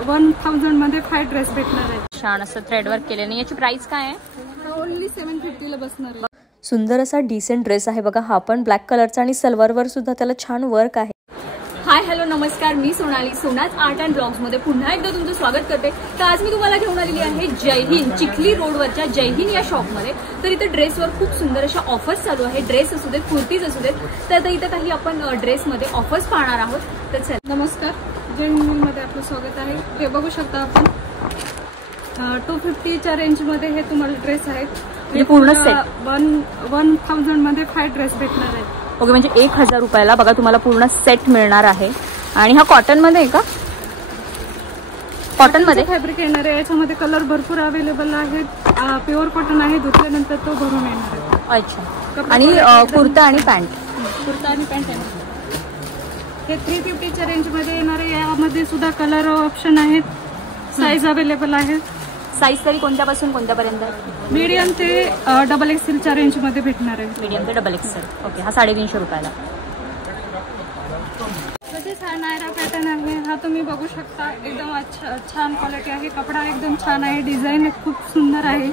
1000 मध्ये 5 ड्रेस भेटणार आहे। छान असं थ्रेड वर्क केलेलं। याची प्राइस काय आहे? ओनली 750 ला बसणार आहे। सुंदर असा डिसेंट ड्रेस आहे बघा हा पण ब्लॅक कलरचा आणि सलवारवर सुद्धा त्याला छान वर्क आहे। हाय हॅलो नमस्कार, मी सोनाली सोनाज आर्ट अँड ब्लॉग्स मध्ये पुन्हा एकदा तुमचं स्वागत करते। तर आज मी तुम्हाला घेऊन आलेली आहे जय हिंद चिखली रोडवरच्या जय हिंद या शॉपमध्ये। तर इथं ड्रेसवर खूप सुंदर अशा ऑफर्स चालू आहे। ड्रेस असू देत, कुर्तीज असू देत, तर आता इथं काही आपण ड्रेसमध्ये ऑफर्स पाहणार आहोत। तर चल नमस्कार, जय हिंद मध्ये आपलं स्वागत आहे। हे बघू शकता आपण 250 च्या रेंज मध्ये हे तुम्हाला ड्रेस आहेत। हे पूर्ण सेट 1000 मध्ये 5 ड्रेस भेटणार आहे। ओके, म्हणजे 1000 रुपयाला बघा तुम्हाला पूर्ण सेट मिळणार आहे। आणि हा कॉटन मध्ये आहे का? कॉटन मध्ये फॅब्रिक येणार आहे। याच्यामध्ये कलर भरपूर अवेलेबल आहेत। प्युअर कॉटन आहे, धुतल्यानंतर तो भरून येणार आहे। अच्छा, आणि कुर्ता आणि पॅन्ट आहे। हे 350 च्या रेंज मध्ये येणार आहे। यामध्ये सुद्धा कलर ऑप्शन आहेत, साईज अवेलेबल आहेत। साईज तरी कोणत्यापासून कोणत्यापर्यंत आहे? मीडियम ते XXL च्या रेंज मध्ये भेटणार आहे। मीडियम ते XXL। ओके, हा 350 रुपयाला। तसेच हा नायरा पॅटर्न आहे। हा तुम्ही बघू शकता, एकदम छान क्वालिटी आहे। कपडा एकदम छान आहे, डिझाईन खूप सुंदर आहे।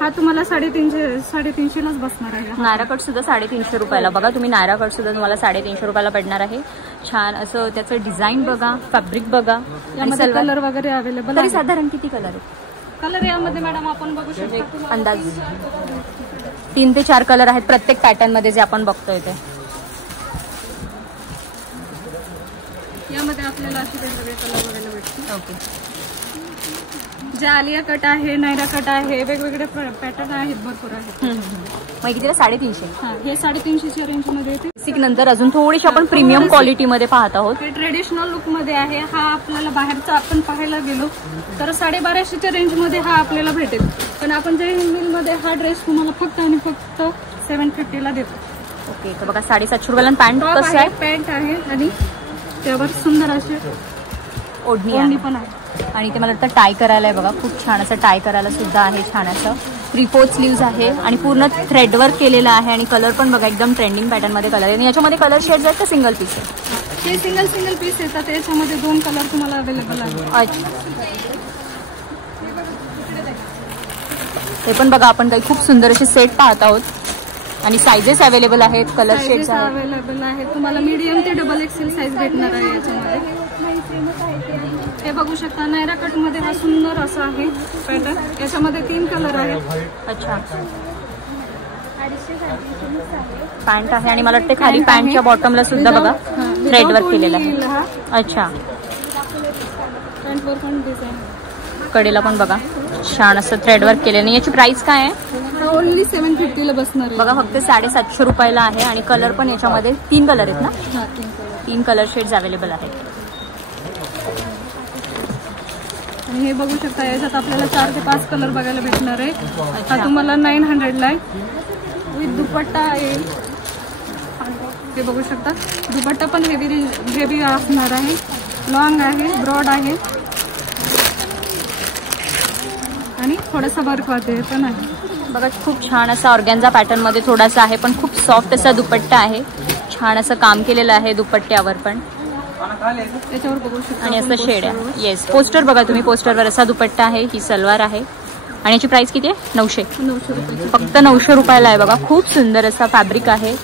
हा तुम्हाला 350 लाच बसणार आहे। नायरा कट सुद्धा 350 रुपयाला। बघा तुम्ही नायरा कट सुद्धा तुम्हाला 350 रुपयाला पडणार आहे। छान असं त्याचं डिझाईन बघा, फॅब्रिक बघा, यामध्ये कलर वगैरे अवेलेबल तरी आहे। साधारण किती कलर आहे? कलर यामध्ये मॅडम आपण बघू शकतो अंदाज 3 ते 4 कलर आहेत प्रत्येक पॅटर्न मध्ये जे आपण बघतोय ते। यामध्ये आपल्याला असे वेगवेगळे कलर बघायला भेटतील। ओके, जे आलिया कट आहे, नायरा कट आहे, वेगवेगळे पॅटर्न आहेत, भरपूर आहेत। मग कितीला? 350। हा, हे 350 च्या रेंज मध्ये येते। बेसिक नंतर अजून थोडीशी आपण प्रीमियम क्वालिटी मध्ये पाहत आहोत। हे ट्रेडिशनल लुक मध्ये आहे। हा आपल्याला बाहेरचा आपण पाहायला गेलो तर 1250 च्या रेंज मध्ये हा आपल्याला भेटेल, पण आपण जय हिंद मिल मध्ये हा ड्रेस तुम्हाला फक्त आणि फक्त 750 ला देतो। ओके, तर बघा 750 रुपयाला। पॅन्ट कसं आहे? पॅन्ट आहे आणि त्यावर सुंदर असे ओढणी पण आहे। आणि ते मला वाटतं टाय करायला आहे बघा, खूप छान असं टाय करायला सुद्धा आहे। छान असं 3/4 स्लीव्ज आहे आणि पूर्ण थ्रेड वर्क केलेला आहे। आणि कलर पण बघा एकदम ट्रेंडिंग पॅटर्न मध्ये कलर आहे। आणि याच्यामध्ये कलर शेड्स आहेत का सिंगल पीस आहे? हे सिंगल पीस येतात। याच्यामध्ये 2 कलर तुम्हाला अवेलेबल आहे। अच्छा, हे पण बघा आपण काही खूप सुंदर असे सेट पाहत आहोत आणि साइजेस अवेलेबल आहेत, कलर शेड्स अवेलेबल आहेत। तुम्हाला मीडियम ते XXL साईज भेटणार आहे याच्यामध्ये। हे बघू शकता, नायरा कट मध्ये हा सुंदर असा आहे पॅटर्न। याच्यामध्ये 3 कलर आहेत। अच्छा, पॅन्ट आहे आणि मला वाटतं खाली पॅन्टच्या बॉटमला सुद्धा बघा थ्रेड वर्क केलेलं आहे। अच्छा, पॅन्टवर पण डिझाईन, कडेला पण बघा छान असं थ्रेड वर्क केलेलं। याची प्राइस काय आहे? ओनली 750 ला बसणार आहे। बघा फक्त 750 रुपयाला आहे। आणि कलर पण याच्यामध्ये 3 कलर आहेत ना? हा, 3 कलर शेड्स अवेलेबल आहेत। आणि हे बघू शकता, याच्यात आपल्याला 4 ते 5 कलर बघायला भेटणार आहे। हा तुम्हाला 900 ला विथ दुपट्टा येईल। हे बघू शकता, दुपट्टा पण हेवी असणार आहे, लॉंग आहे, ब्रॉड आहे आणि थोडासा वर्क वाटते पण आहे। बघा खूप छान असा ऑर्गॅन्झा पॅटर्न मध्ये थोडासा आहे, पण खूप सॉफ्ट असा दुपट्टा आहे। छान असं काम केलेलं आहे दुपट्ट्यावर पण। त्याच्यावर बघू शकता आणि असं शेड आहे। येस, पोस्टर बघा तुम्ही, पोस्टरवर असा दुपट्टा आहे, ही सलवार आहे। आणि याची प्राइस किती आहे? 900 रुपये। फक्त 900 रुपयाला आहे। बघा खूप सुंदर असा फॅब्रिक आहे।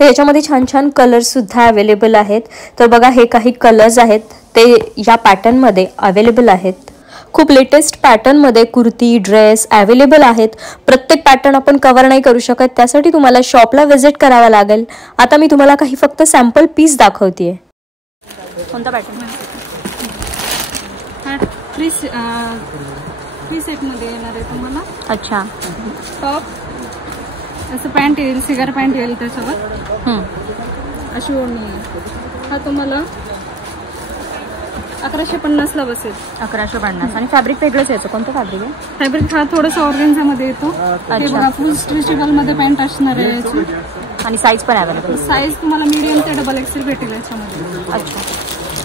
तर याच्यामध्ये छान छान कलर सुद्धा अवेलेबल आहेत। तर बघा हे काही कलर्स आहेत ते या पॅटर्न मध्ये अवेलेबल आहेत। खूप लेटेस्ट पॅटर्न मध्ये कुर्ती, ड्रेस अवेलेबल आहेत। प्रत्येक पॅटर्न आपण कव्हर नाही करू शकत, त्यासाठी तुम्हाला शॉपला व्हिजिट करावा लागेल। आता मी तुम्हाला काही फक्त सॅम्पल पीस दाखवतेय। कोणता पॅटर्न? हा 3 सेट मध्ये येणार आहे तुम्हाला। अच्छा, टॉप असं पॅन्ट येईल, सिगार पॅन्ट येईल, त्याच्यावर अशी ओढणी येईल। हा तुम्हाला 1150 ला बसेल। 1150 आणि फॅब्रिक वेगळंच याचं कोणतं फॅब्रिक आहे? फॅब्रिक हा थोडासा ऑर्गेन्झा मध्ये येतो। हे बघा फुल स्ट्रेचेबल मध्ये पॅन्ट असणार आहे याची। आणि साईज पण अवेलेबल? साईज तुम्हाला मीडियम ते XXL भेटेल याच्यामध्ये। अच्छा,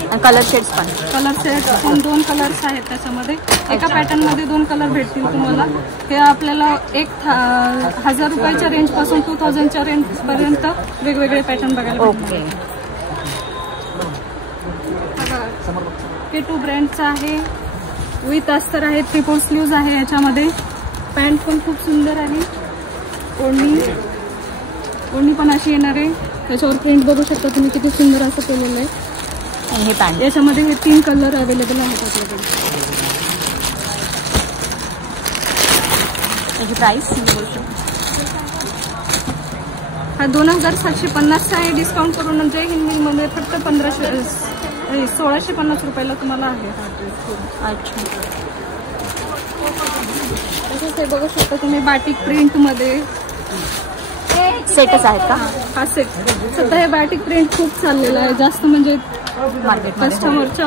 आणि कलर शेड्स पण? कलर शेड पण 2 कलर्स आहेत त्याच्यामध्ये। एका पॅटर्न मध्ये 2 कलर भेटतील तुम्हाला। हे आपल्याला 1000 रुपयाच्या रेंज पासून 2000 च्या रेंज पर्यंत वेगवेगळे पॅटर्न बघायला भेटतील। K2 ब्रँडचा आहे, विथ अस्तर आहे, 3/4 स्लीव्ज आहे याच्यामध्ये. पॅन्ट पण खूप सुंदर आहे. ओढणी पण अशी येणार आहे. त्याच्यावर प्रिंट बघू शकता तुम्ही किती सुंदर असं केलेलं आहे. आणि हे पॅन्ट याच्यामध्ये हे 3 कलर अवेलेबल आहेत आपल्याकडे. त्याची प्राइस हा 2750 आहे. डिस्काउंट करून जय हिंद मध्ये फक्त 1650 रुपयाला तुम्हाला आहे हा ड्रेस. अच्छा. तसंच हे बघू शकता तुम्ही बाटिक प्रिंट मध्ये सेटच आहेत का? हा सेट. सध्या हे बाटिक प्रिंट खूप चाललेलं आहे जास्त, म्हणजे मार्केटमध्ये. कस्टमरच्या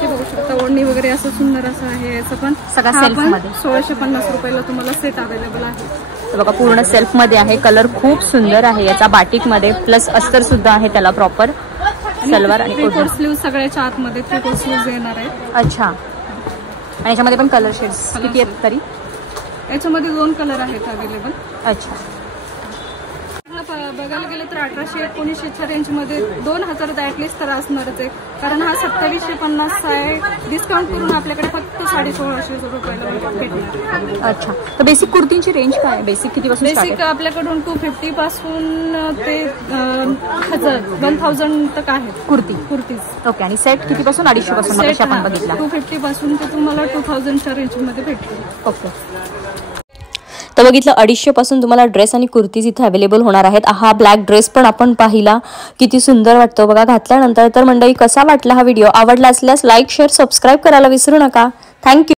हे बघू शकता. ओढणी वगैरे असं सुंदर असं आहे. याचं पण सगळं हा सेल्फ पण मध्ये. 1650 रुपयाला तुम्हाला सेट अवेलेबल आहे. तर बघा पूर्ण सेल्फ मध्ये आहे. कलर खूप सुंदर आहे याचा बाटिक मध्ये, प्लस अस्तर सुद्धा आहे त्याला प्रॉपर. सलवार आणि 3/4 स्लीव्ह सगळ्याच्या आतमध्ये 3/4 स्लीव्ह येणार आहे. अच्छा. आणि याच्यामध्ये पण कलर शेड्स किती आहेत तरी? याच्यामध्ये 2 कलर आहेत अवेलेबल. अच्छा. बघायला गेलं तर 1800-1900च्या रेंजमध्ये 2000 ॲटलिस्ट तर असणारच आहे, कारण हा 2750 आहे. डिस्काउंट करून आपल्याकडे फक्त 1650 रुपयाला भेटणार. अच्छा. तर बेसिक कुर्तींची रेंज काय आहे? बेसिक किती पासून? बेसिक आपल्याकडून 250 पासून ते 1000 तक आहे कुर्तीज. ओके. आणि सेट किती पासून? 250 पासून मगाशी आपण बघितला. 250 पासून ते तुम्हाला 2000च्या रेंजमध्ये भेटते. ओके. तर बघितलं 250 पासून तुम्हाला ड्रेस आणि कुर्तीज इथे अवेलेबल होणार आहेत. हा ब्लॅक ड्रेस पण आपण पाहिला, किती सुंदर वाटतो बघा घातल्यानंतर. तर मंडळी कसा वाटला हा व्हिडिओ? आवडला असल्यास लाईक, शेअर, सबस्क्राईब करायला विसरू नका. थँक्यू.